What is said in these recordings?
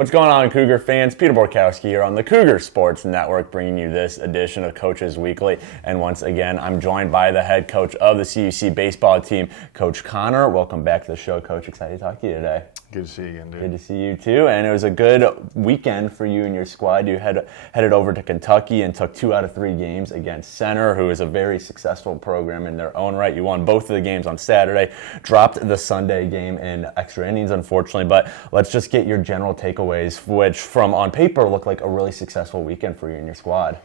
What's going on, Cougar fans? Peter Borkowski here on the Cougar Sports Network, bringing you this edition of Coaches Weekly. And once again, I'm joined by the head coach of the CUC baseball team, Coach Conner. Welcome back to the show, Coach. Excited to talk to you today. Good to see you again, dude. Good to see you, too. And it was a good weekend for you and your squad. You headed over to Kentucky and took 2 out of 3 games against Center, who is a very successful program in their own right. You won both of the games on Saturday, dropped the Sunday game in extra innings, unfortunately. But let's just get your general takeaways, which from on paper look like a really successful weekend for you and your squad.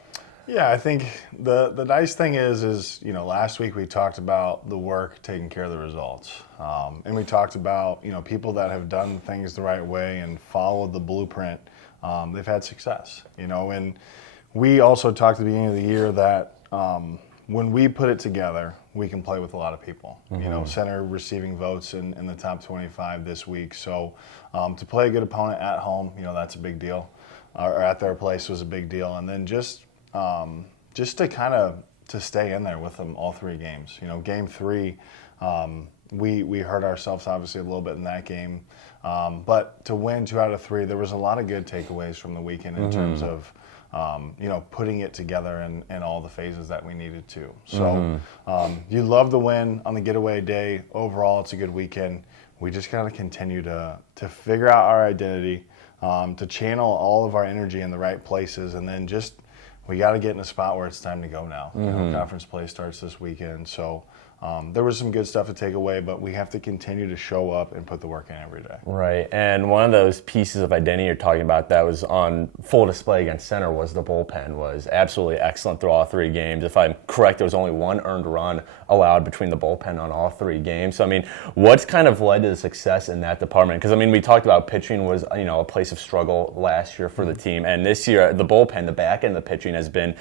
Yeah, I think the nice thing is last week we talked about the work taking care of the results, and we talked about people that have done things the right way and followed the blueprint. They've had success, and we also talked at the beginning of the year that when we put it together, we can play with a lot of people. Mm-hmm. Center receiving votes in the top 25 this week, so to play a good opponent at home, that's a big deal, or at their place was a big deal, and then just to kind of to stay in there with them all 3 games. Game 3, we hurt ourselves obviously a little bit in that game, but to win 2 out of 3, there was a lot of good takeaways from the weekend in terms of putting it together in all the phases that we needed to. So you love the win on the getaway day. Overall, it's a good weekend. We just got to continue to figure out our identity, to channel all of our energy in the right places, and then just we got to get in a spot where it's time to go now. Conference play starts this weekend, so there was some good stuff to take away, but we have to continue to show up and put the work in every day. Right, and one of those pieces of identity you're talking about that was on full display against Center was the bullpen was absolutely excellent through all 3 games. If I'm correct, there was only 1 earned run allowed between the bullpen on all 3 games. So, what's kind of led to the success in that department? Because, we talked about pitching was, a place of struggle last year for the team, and this year, the bullpen, the back end of the pitching has been,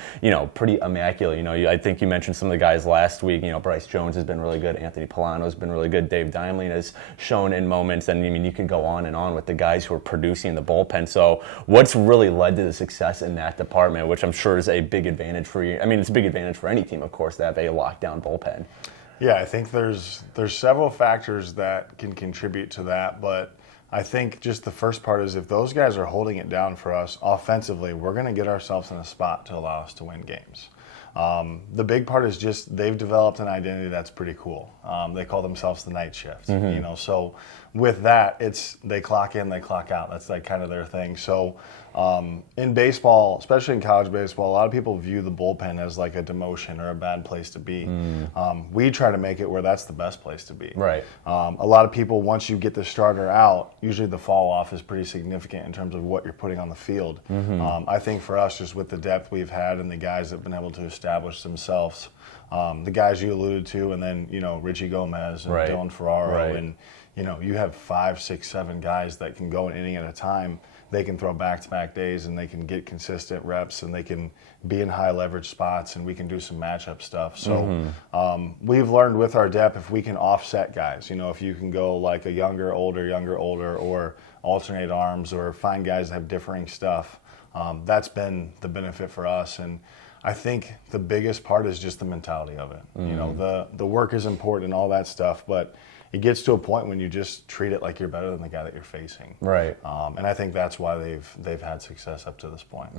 pretty immaculate. I think you mentioned some of the guys last week. Bryce Jones has been really good. Anthony Polano has been really good. Dave Dimling has shown in moments. And you can go on and on with the guys who are producing the bullpen. So what's really led to the success in that department, which I'm sure is a big advantage for you? It's a big advantage for any team, of course, to have a lockdown bullpen. Yeah, I think there's several factors that can contribute to that, but I think just the first part is if those guys are holding it down for us offensively, we're going to get ourselves in a spot to allow us to win games. The big part is just they've developed an identity that's pretty cool. They call themselves the night shift. So with that, it's they clock in, they clock out. That's like kind of their thing. So in baseball, especially in college baseball, a lot of people view the bullpen as like a demotion or a bad place to be. We try to make it where that's the best place to be. Right. A lot of people, once you get the starter out, usually the fall off is pretty significant in terms of what you're putting on the field. I think for us, just with the depth we've had and the guys that have been able to establish themselves, the guys you alluded to, and then Richie Gomez and Dylan Ferraro, and you have 5, 6, 7 guys that can go an inning at a time. They can throw back-to-back days, and they can get consistent reps, and they can be in high leverage spots, and we can do some matchup stuff. So we've learned with our depth, if we can offset guys, if you can go like a younger, older, or alternate arms, or find guys that have differing stuff, that's been the benefit for us. And I think the biggest part is just the mentality of it. The work is important and all that stuff, but it gets to a point when you just treat it like you're better than the guy that you're facing. Right. And I think that's why they've had success up to this point.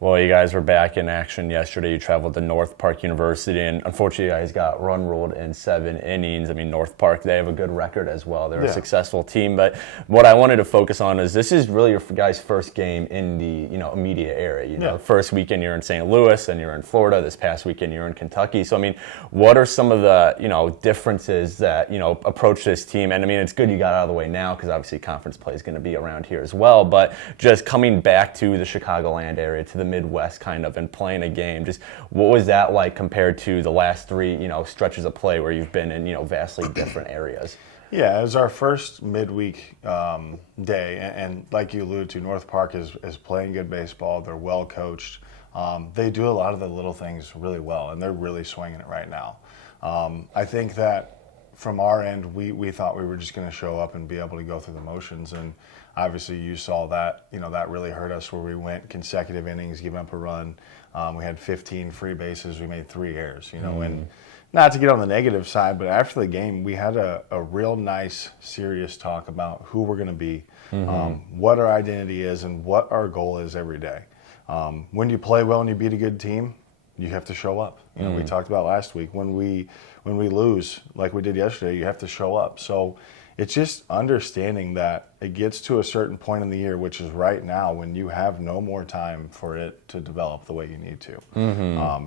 Well, you guys were back in action yesterday. You traveled to North Park University, and unfortunately, you guys got run ruled in 7 innings. North Park, they have a good record as well. They're a successful team. But what I wanted to focus on is this is really your guys' first game in the immediate area. First weekend you're in St. Louis, and you're in Florida. This past weekend you're in Kentucky. So what are some of the differences that approach this team? And it's good you got out of the way now because obviously conference play is going to be around here as well. But just coming back to the Chicagoland area, to the Midwest kind of, and playing a game, just what was that like compared to the last 3 stretches of play where you've been in vastly different areas? Yeah, it was our first midweek day, and like you alluded to, North Park is playing good baseball. They're well coached. They do a lot of the little things really well, and they're really swinging it right now. I think that from our end, we thought we were just going to show up and be able to go through the motions, and obviously you saw that, that really hurt us where we went consecutive innings, giving up a run. We had 15 free bases. We made 3 errors, and not to get on the negative side, but after the game, we had a real nice, serious talk about who we're going to be, what our identity is, and what our goal is every day. When you play well and you beat a good team, you have to show up. You know, we talked about last week. When we lose, like we did yesterday, you have to show up. So it's just understanding that it gets to a certain point in the year, which is right now, when you have no more time for it to develop the way you need to.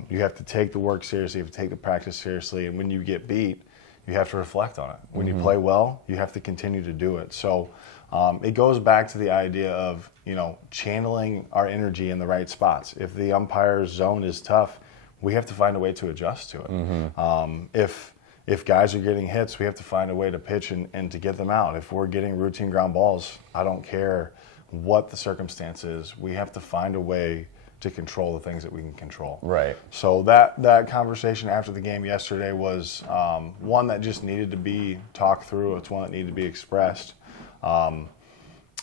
You have to take the work seriously, you have to take the practice seriously, and when you get beat, you have to reflect on it. When you play well, you have to continue to do it. So it goes back to the idea of, you know, channeling our energy in the right spots. If the umpire's zone is tough, we have to find a way to adjust to it. If guys are getting hits, we have to find a way to pitch and to get them out. If we're getting routine ground balls, I don't care what the circumstance is. We have to find a way to control the things that we can control. Right. So that conversation after the game yesterday was one that just needed to be talked through. It's one that needed to be expressed.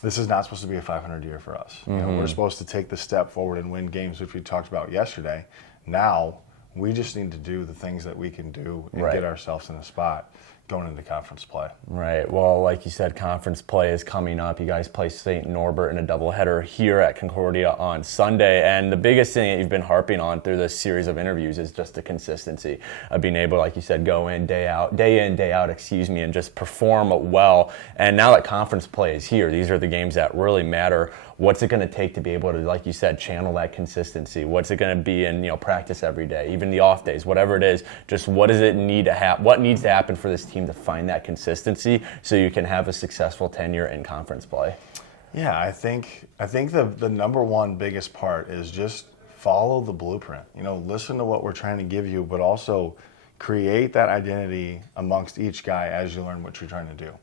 This is not supposed to be a 500 year for us. You know, we're supposed to take the step forward and win games, which we talked about yesterday. Now, we just need to do the things that we can do and get ourselves in a spot going into conference play. Right. Well, like you said, conference play is coming up. You guys play St. Norbert in a doubleheader here at Concordia on Sunday. And the biggest thing that you've been harping on through this series of interviews is just the consistency of being able, like you said, go in, day out, and just perform well. And now that conference play is here, these are the games that really matter. What's it going to take to be able to, like you said, channel that consistency? What's it going to be in, practice every day, even the off days, whatever it is? Just what does it need to happen? What needs to happen for this team to find that consistency so you can have a successful tenure in conference play? Yeah, I think the number one biggest part is just follow the blueprint. Listen to what we're trying to give you, but also create that identity amongst each guy as you learn what you're trying to do.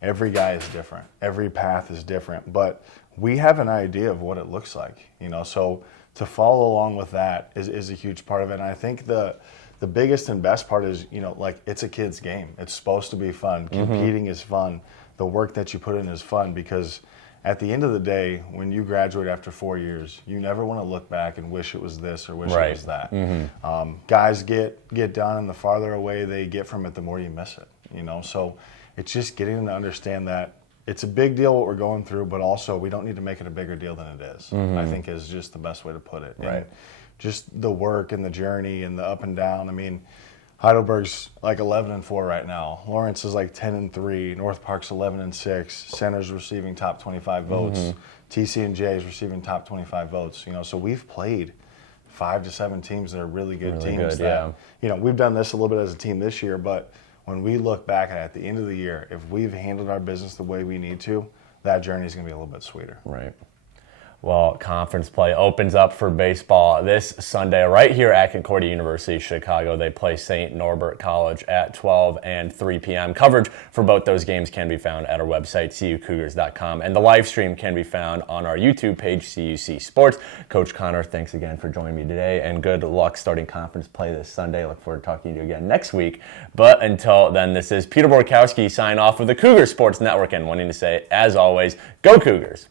Every guy is different. Every path is different, but we have an idea of what it looks like, so to follow along with that is a huge part of it. And I think the biggest and best part is, it's a kid's game. It's supposed to be fun. Competing is fun. The work that you put in is fun, because at the end of the day, when you graduate after 4 years, you never want to look back and wish it was this or wish it was that. Guys get done, and the farther away they get from it, the more you miss it, so it's just getting them to understand that it's a big deal what we're going through, but also we don't need to make it a bigger deal than it is. I think is just the best way to put it. Right. And just the work and the journey and the up and down. I mean, Heidelberg's like 11-4 right now. Lawrence is like 10-3. North Park's 11-6. Center's receiving top 25 votes. TC&J is receiving top 25 votes. So we've played 5 to 7 teams that are really good teams. We've done this a little bit as a team this year, but when we look back at the end of the year, if we've handled our business the way we need to, that journey is going to be a little bit sweeter. Right. Well, conference play opens up for baseball this Sunday right here at Concordia University, Chicago. They play St. Norbert College at 12 and 3 p.m. Coverage for both those games can be found at our website, cucougars.com, and the live stream can be found on our YouTube page, CUC Sports. Coach Conner, thanks again for joining me today, and good luck starting conference play this Sunday. Look forward to talking to you again next week. But until then, this is Peter Borkowski signing off with the Cougar Sports Network and wanting to say, as always, go Cougars!